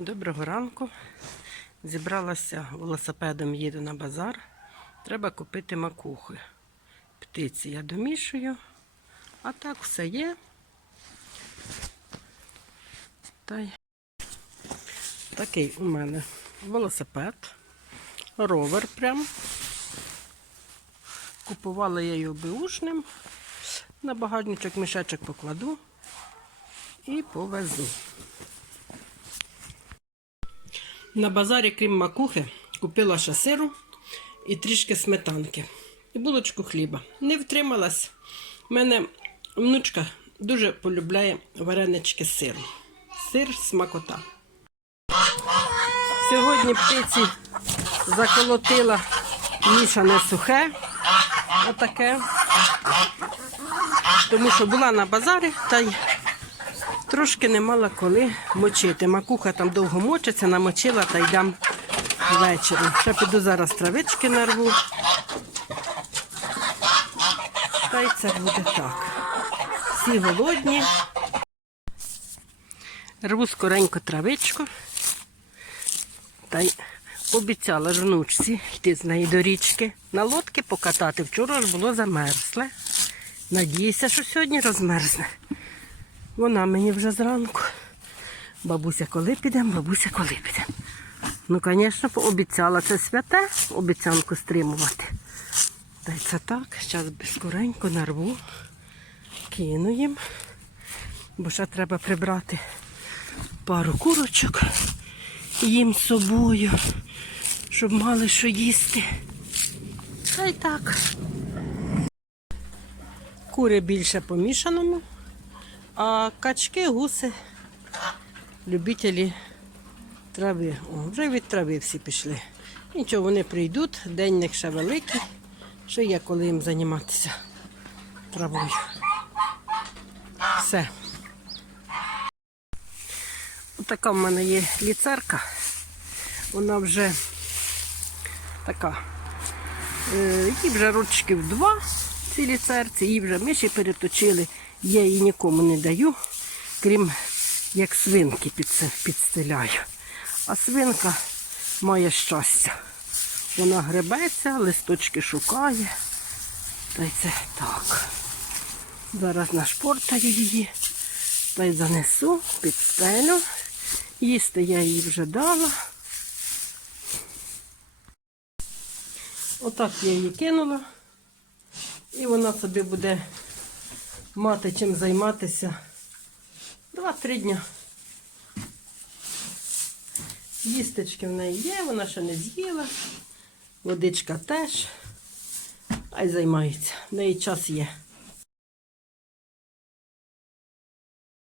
Доброго ранку. Зібралася велосипедом, їду на базар. Треба купити макухи. Птиці я домішую, а так все є. Та й такий у мене велосипед, ровер прям. Купувала я його беушним. На багажничок мішечок покладу і повезу. На базарі, крім макухи, купила ще сиру і трішки сметанки. І булочку хліба. Не втрималась. У мене внучка дуже полюбляє варенички з сиром. Сир смакота. Сьогодні птиці заколотила мішане сухе. Отаке. Тому що була на базарі та й Трошки не мала коли мочити. Макуха там довго мочиться, намочила та йдам ввечері. Ще піду зараз травички нарву. Та й це буде так. Всі голодні. Рву скоренько травичку. Та й обіцяла ж внучці йти з неї до річки. На лодки покатати. Вчора ж було замерзле. Надіюся, що сьогодні розмерзне. Вона мені вже зранку. Бабуся, коли підемо, бабуся, коли підемо. Ну, звісно, пообіцяла це святе, обіцянку стримувати. Та й це так, зараз скоренько нарву, кину їм, бо ще треба прибрати пару курочок їм з собою, щоб мали що їсти. Та й так. Кури більше помішаному. А качки, гуси, любителі трави. О, вже від трави всі пішли. Нічого, вони прийдуть, день них ще великий. Ще є коли їм займатися травою. Все. Отака в мене є ліцерка. Вона вже така. Е, Їй вже рочків два ці ліцерці, її вже миші переточили. Я її нікому не даю, крім як свинки підстеляю. А свинка має щастя. Вона гребеться, листочки шукає. Та й це так. Зараз нашпортаю її та й занесу під стелю. Їсти я їй вже дала. Отак я її кинула. І вона собі буде мати чим займатися два-три дня. Їстечки в неї є, вона ще не з'їла. Водичка теж. А й займається. В неї час є.